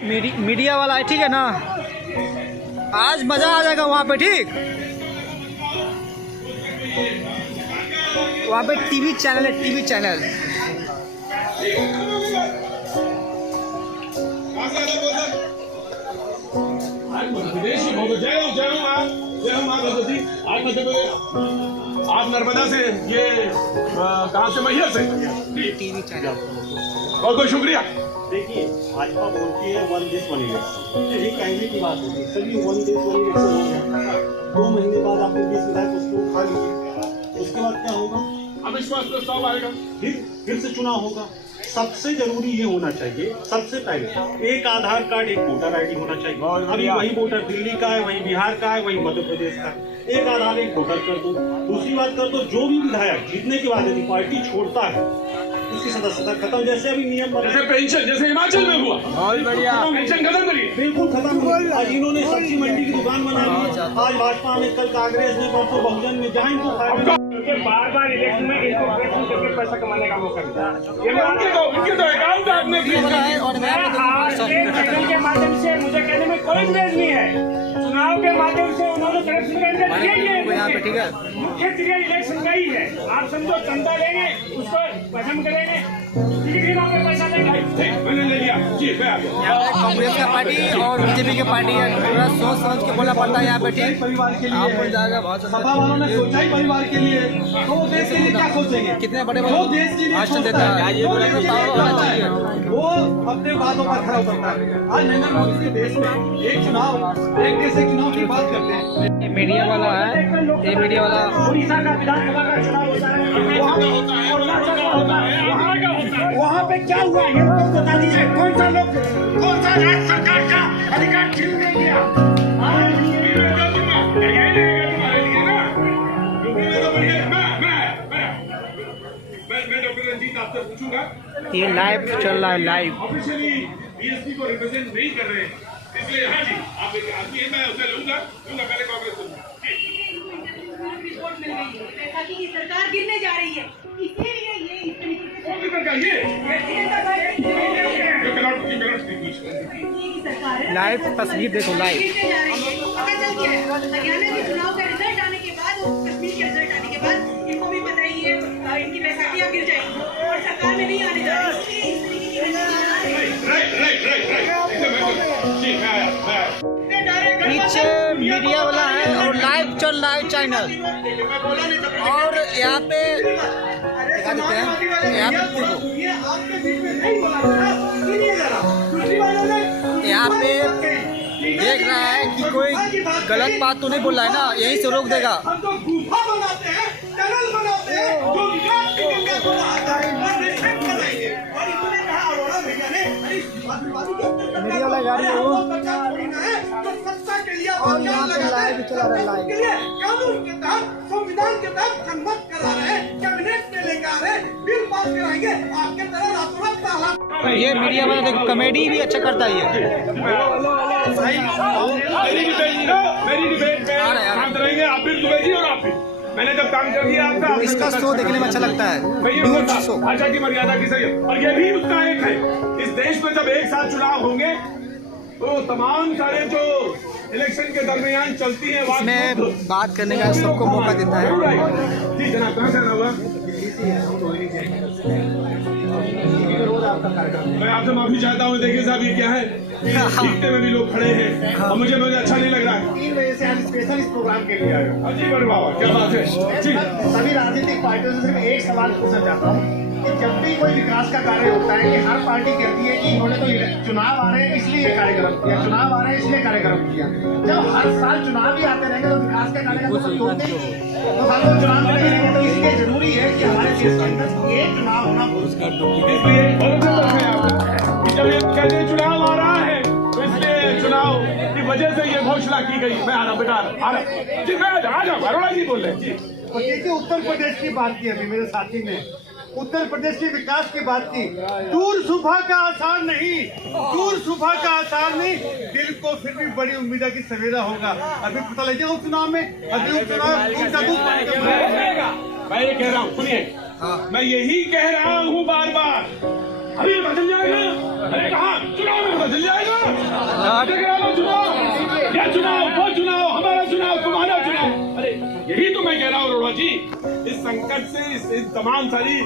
Media वाला है, ठीक है ना। आज मजा आ जाएगा वहाँ पे, ठीक। वहाँ पे टीवी चैनल है, टीवी चैनल। आप नर्मदा से, ये कहाँ से, मैहर से टीवी चैनल। बहुत बहुत शुक्रिया। देखिए, भाजपा बोलती है वन देश वन इलेक्शन, ये कहने की बात होती है। सभी वन देश वन इलेक्शन हो गया, 2 महीने बाद आपने 20 विधायक उसको उठा लीजिए, उसके बाद क्या होगा? अविश्वास प्रस्ताव आएगा, फिर से चुनाव होगा। सबसे जरूरी ये होना चाहिए, सबसे पहले एक आधार कार्ड, एक वोटर आईडी होना चाहिए। अभी वही वोटर दिल्ली का है, वही बिहार का है, वही मध्य प्रदेश का है। एक आधार एक वोटर कर दो। दूसरी बात कर दो, जो भी विधायक जीतने के बाद यदि पार्टी छोड़ता है उसकी सदस्यता खत्म। जैसे अभी नियम बना, जैसे पेंशन, जैसे हिमाचल में हुआ, बहुत बढ़िया, पेंशन खत्म करिए, बिल्कुल खत्म। आज इन्होंने सब्जी मंडी की दुकान बना ली, आज भाजपा में, कल कांग्रेस में, परसों बहुजन में, जहाँ इनको बार-बार इलेक्शन में इनको करके पैसा कमाने का मौका मिलता है। उनके तो अकाउंट आपने चैनल के माध्यम से मुझे कहने में कोई विरोध नहीं है। चुनाव के माध्यम से उन्होंने करप्शन का इंतजाम किया है। मुख्य क्रिया इलेक्शन का ही है। आप समझो, चंदा लेंगे, उसको खत्म करेंगे, पैसा देंगे। मैंने ले लिया जी। कांग्रेस का पार्टी और बीजेपी की पार्टी है, थोड़ा सोच समझ के बोलना पड़ता है यहाँ पे, ठीक। परिवार के लिए आपको जाएगा बहुत सभा वालों ने सोचा ही परिवार के लिए, तो वो देश के लिए क्या सोचेंगे? कितने बड़े जो देश के लिए भाषण देता है, वो अपने बातों पर खड़ा उतरता है। आज नरेंद्र मोदी के देश में एक चुनाव, एक देश एक चुनाव की बात करते हैं। ये मीडिया वाला है, ये मीडिया वाला। उड़ीसा का विधानसभा का चुनाव होता है, वहाँ पे क्या हुआ ये तो बता दीजिए। कौन सा लोग, कौन सा राज्य सरकार का अधिकार छीन नहीं गया? मैं डॉक्टर रंजीत आपसे पूछूंगा, ये लाइव चल रहा है, लाइव। ऑफिशियली बीएसपी को रिप्रेजेंट नहीं कर रहे हैं, इसलिए हाँ जी, आप एक आदमी है, मैं उसे लूंगा पहले कांग्रेस को। रिपोर्ट मिल गई है, बैसाखी की सरकार गिरने जा रही है, इसीलिए ये लाइव तस्वीर देखो, लाइव। हरियाणा के चुनाव का रिजल्ट आने के बाद, कश्मीर के रिजल्ट आने के बाद इनको भी पता ही है इनकी बैसाखियां गिर जाएंगी और सरकार में नहीं आने जा रही। पीछे मीडिया वाला है और लाइव चल रहा है चैनल। और यहाँ पे दिखा देते हैं, यहाँ पे देख रहा है कि कोई गलत बात तो नहीं बोल रहा है ना, यहीं से रोक देगा। मीडिया वाला गाड़ी है वो, और यहाँ पे लाइव चला रहा है, लाइव। कानून के तहत, संविधान के तहत जनमत करा रहे हैं, कैबिनेट में लेकर आ रहे हैं, बिल पास कराएंगे, आपके तरह रातों-रात ताला। ये मीडिया वाला देखो, कॉमेडी भी अच्छा करता है ये। मेरी डिबेट में काम करेंगे आप भी, दुबे जी और आप भी। मैंने जब काम कर दिया आपका, इसका शो देखने में अच्छा लगता है, भाषा की मर्यादा की सही, और ये भी उसका एक है। इस देश में जब एक साथ चुनाव होंगे तो तमाम सारे जो इलेक्शन के दरमियान चलती है इसमें बात करने का सबको मौका देता है। जी जनाब, कहाँ से हुआ? मैं आपसे माफी चाहता हूँ। देखिए साहब, ये क्या है, देखते में भी लोग खड़े हैं और मुझे अच्छा नहीं लग रहा है। 3 बजे से हम स्पेशल इस प्रोग्राम के लिए आए हैं। जी बड़े बाबा, क्या बात है जी। सभी राजनीतिक पार्टियों से सिर्फ एक सवाल पूछना चाहता हूँ कि जब भी कोई विकास का कार्य होता है कि हर पार्टी कहती है कि इन्होंने तो चुनाव आ रहे हैं इसलिए ये कार्यक्रम किया, चुनाव आ रहे हैं इसलिए कार्यक्रम किया। जब हर साल चुनाव ही आते रहेंगे तो विकास के कार्यक्रम तो कभी होते ही नहीं। तो हम लोग चुनाव लड़ेंगे, तो इसलिए जरूरी है कि हमारे देश के अंदर एक चुनाव होना। इसलिए जब ये कहते हैं चुनाव आ रहा है तो इसलिए चुनाव की वजह से ये घोषणा की गई। मैं आ रहा बेटा, आ रहा जी, मैं आ जाओ, अरोड़ा जी बोल रहे हैं जी। देखिए, उत्तर प्रदेश की बात की अभी मेरे साथी ने, उत्तर प्रदेश के विकास की बात की। दूर सुबह का आसान नहीं, दूर सुबह का आसान नहीं, दिल को फिर भी बड़ी उम्मीद है कि सवेरा होगा। अभी पता लगे उपचुनाव में, अभी उपचुनाव मैं ये कह रहा हूँ, सुनिए, मैं यही कह रहा हूँ बार बार, अभी बदल जाएगा। अरे कहाँ चुनाव में बदल जाएगा। टकरा लो चुनाव, या चुनाव वो चुनाव, हमारा चुनाव, तुम्हारा चुनाव। अरे यही तो मैं कह रहा हूँ अरोड़ा जी, इस संकट से इस तमाम सारी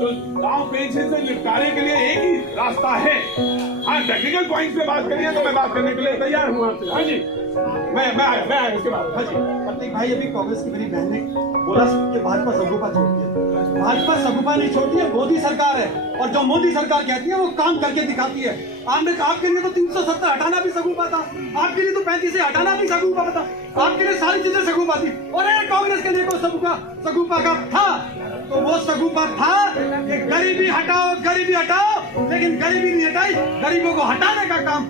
जो गांव पेंशन से निपटारे के लिए एक ही रास्ता है। हाँ, टेक्निकल पॉइंट पे बात करिए तो मैं बात करने के लिए तैयार हूँ आपसे। हाँ जी, मैं आया उसके बाद। हाँ जी, प्रतीक भाई, अभी कांग्रेस की मेरी बहन ने बोला कि भाजपा सगुपा छोड़ती है। भाजपा सगुपा नहीं छोड़ती है, मोदी सरकार है, और जो मोदी सरकार कहती है वो काम करके दिखाती है। आपके लिए तो 370 हटाना भी सगुपा था, आपके लिए तो 35 से हटाना भी सगुपा था, आपके लिए सारी चीजें सगुपा थी, और कांग्रेस के लिए कोई सगुपा का था तो वो सगुपा था कि गरीबी हटाओ, गरीबी हटाओ, लेकिन गरीबी नहीं हटाई, गरीबों को हटाने का काम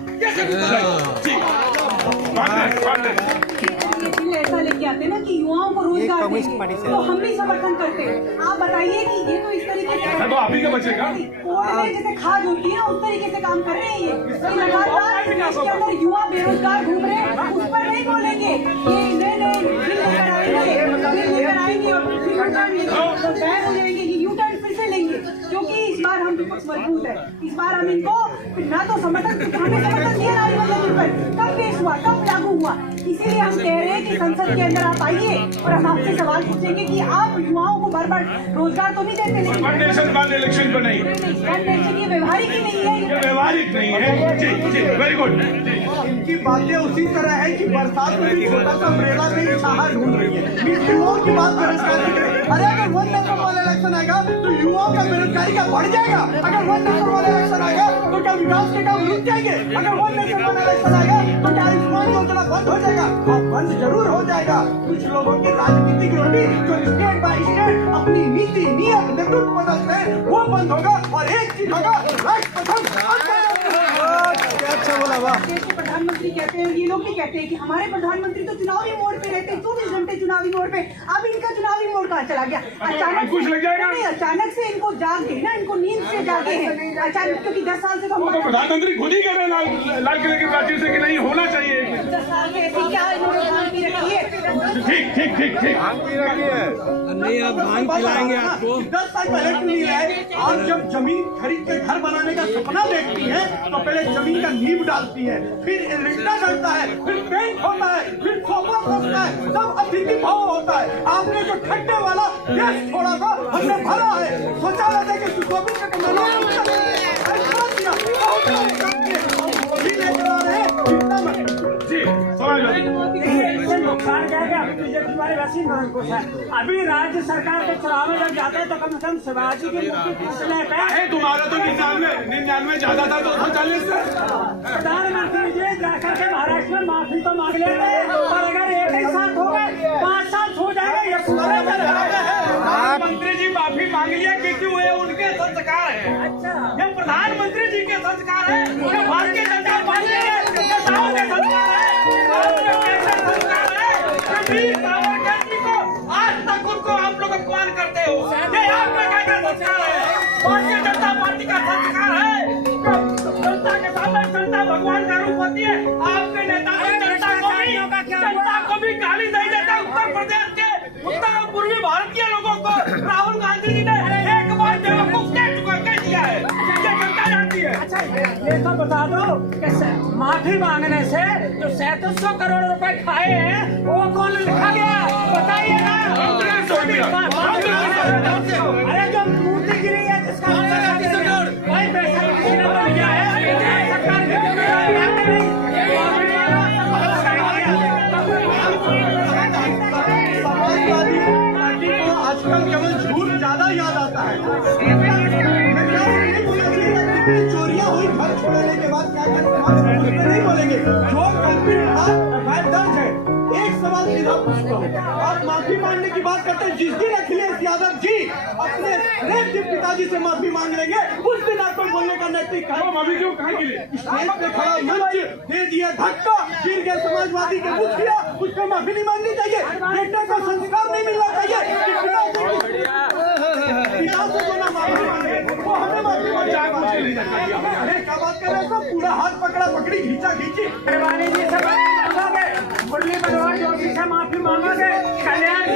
ये ऐसा लेके आते ना कि युवाओं को रोजगार देंगे, तो हम भी समर्थन करते हैं। आप बताइए कि ये तो इस तरीके से तो आप ही का बचेगा। जैसे खाद होती है ना, उस तरीके से काम कर रहे हैं ये लगातार। देश के अंदर युवा बेरोजगार घूम रहे हैं, उस पर नहीं बोलेंगे। ये नए बिल लेकर आएंगे और बैन हो जाएंगे, ये यू टर्न फिर से लेंगे, क्योंकि इस बार हम विपक्ष मजबूत है। इस बार हम इनको ना तो समर्थन, हमें समर्थन दिया ना बिल पर, कब पेश हुआ, कब लागू हुआ। इसीलिए हम कह रहे हैं कि संसद के अंदर आप आइए और हम आपसे सवाल पूछेंगे कि आप युवाओं को बार बार रोजगार तो नहीं देते, लेकिन फाउंडेशन बाद इलेक्शन पर नहीं, ये व्यवहारिक ही नहीं है, ये व्यवहारिक नहीं है। जी जी, वेरी गुड। इनकी बातें उसी तरह है कि बरसात में भी छोटा सा अम्ब्रेला में ही छाहा ढूंढ रही है। युवाओं की बात बेरोजगारी की। अरे अगर 1 नवंबर वाला इलेक्शन आएगा तो युवाओं का बेरोजगारी का बढ़ जाएगा। अगर 1 नवंबर वाला इलेक्शन आएगा तो क्या विकास के काम रुक जाएंगे? अगर 1 नवंबर वाला इलेक्शन आएगा तो क्या आयुष्मान योजना बंद हो जाएगा? और बंद जरूर हो जाएगा। कुछ लोगों की राजनीतिक रोटी जो स्टेट बाय स्टेट अपनी नीति, नियत, नेतृत्व बदलते हैं, वो बंद होगा और एक चीज होगा, अच्छा बोला वाह। देश के प्रधानमंत्री कहते हैं, ये लोग भी कहते हैं कि हमारे प्रधानमंत्री तो चुनावी मोड़ पे रहते हैं, 24 घंटे चुनावी मोड़ पे। अब इनका चुनावी मोड़ कहाँ चला गया? अचानक कुछ लग जाएगा? नहीं, अचानक से इनको जाग गई ना, इनको नींद से जागे हैं अचानक, क्योंकि 10 साल से तो तो प्रधानमंत्री खुद ही कह रहे हैं लाल किले की प्राचीर से कि नहीं होना चाहिए। 10 साल से ऐसी क्या इन्होंने शांति रखी है? ठीक ठीक ठीक ठीक। नहीं, आप भांग पिलाएंगे आपको। 10 साल पहले क्यों नहीं लाए? आप जब जमीन खरीद के घर बनाने का सपना देखती है तो पहले जमीन का नींव डालती है, फिर लिंटा डलता है, फिर पेंट होता है, फिर सोफा होता है, तब अतिथि भाव होता है। आपने जो ठट्टे वाला गैस छोड़ा था, हमने भरा है, शौचालय देके सुशोभित करके नुकसान क्या है? बीजेपी वाले वैसे ही खुश है। अभी राज्य सरकार के चुनाव में जब जाते हैं तो कम से कम शिवाजी की मूर्ति पूछने पे तुम्हारा तो 99 ज्यादा था, 240 से। प्रधानमंत्री जी जाकर के महाराष्ट्र में माफी तो मांग लेते हैं, और अगर एक ही साथ हो गए 5 साल हो जाएगा, ये पूरा प्रधानमंत्री जी माफी मांग लिया क्योंकि वो उनके संस्कार है। अच्छा, ये प्रधानमंत्री जी के संस्कार है, ये भारतीय जनता पार्टी के नेताओं के संस्कार है, संस्कार है। वीर सावरकर जी को आज तक उनको आप लोग अपमान करते हो, ये आपका कैसा संस्कार है? भारतीय जनता पार्टी का संस्कार है। जनता के सामने जनता भगवान का रूप होती है। आपके नेता जनता को भी गाली नहीं देता। उत्तर प्रदेश के उत्तर पूर्वी भारतीय लोगों को राहुल गांधी जी ने एक बार बेवकूफ कह दिया है, ये जनता जानती है। अच्छा, ये तो बता दो कि माफी मांगने से जो 3700 करोड़ रुपए खाए हैं वो कौन लिखा गया? बताइए ना। अरे जो मूर्ति गिरी है जिसका भाई पैसा किसी ने तो लिया है, आजकल केवल झूठ ज्यादा याद आता है। चोरियां हुई घर छोड़ने के बाद क्या नहीं बोलेंगे। जो कल्पित था दर्ज है। एक सवाल सीधा पूछता हूँ, आप माफी मांगने की बात करते हैं, जिस दिन अखिलेश यादव जी अपने रेप पिताजी से माफी मांग लेंगे उस दिन आपको बोलने का नैतिक अभी क्यों कहाँ के लिए स्टेज पे खड़ा मंच दे दिया धक्का, गिर गए समाजवादी के मुखिया, उसको माफी नहीं मांगनी चाहिए। बेटे को संस्कार नहीं मिलना चाहिए कि पिता से जो ना माफी मांगे वो हमें माफी मांगे। अरे क्या बात कर रहे हो? पूरा हाथ पकड़ा पकड़ी, खींचा खींची। मेहरबानी जी से मांगोगे, मुरली मनोहर जोशी से माफी मांगोगे, कल्याण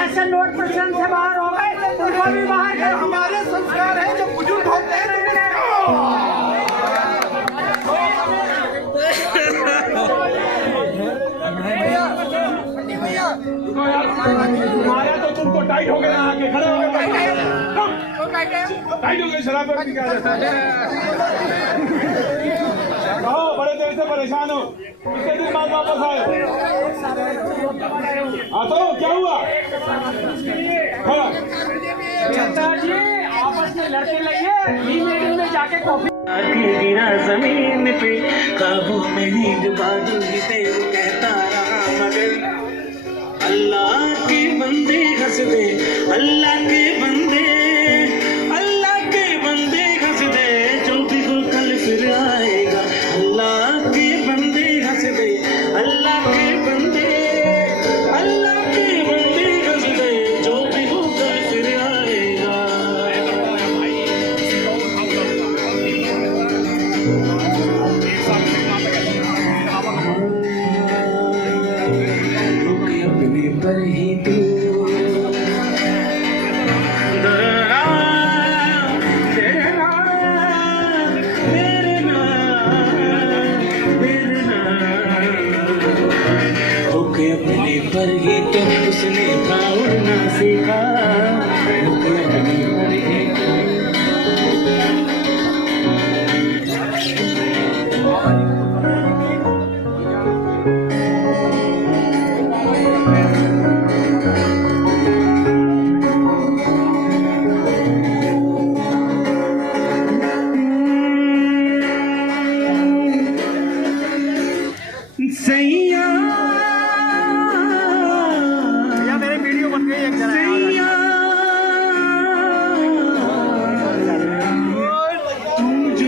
ऐसे नोट प्रचलन से बाहर हो गए, उनको भी बाहर। हमारे संस्कार है, जब बुजुर्ग टाइट हो गई शराब पर क्या रहता है? कहो बड़े देर से परेशान हो, कितने दिन बाद वापस आए? तो क्या हुआ? हाँ। जी आपस में लड़के लगे मीटिंग में जाके कॉफी गिरा जमीन पे काबू नहीं डुबा दूंगी तेरे कहता रहा मगर अल्लाह के बंदे हंस दे, अल्लाह के बंदे हंस दे, जो भी वो कल फिर आएगा। अल्लाह के बंदे हंस दे, अल्लाह के बंदे हंस दे, जो भी वो कल फिर आएगा। अपने पर ही तू अपने पर ही तो उसने उड़ना सीखा।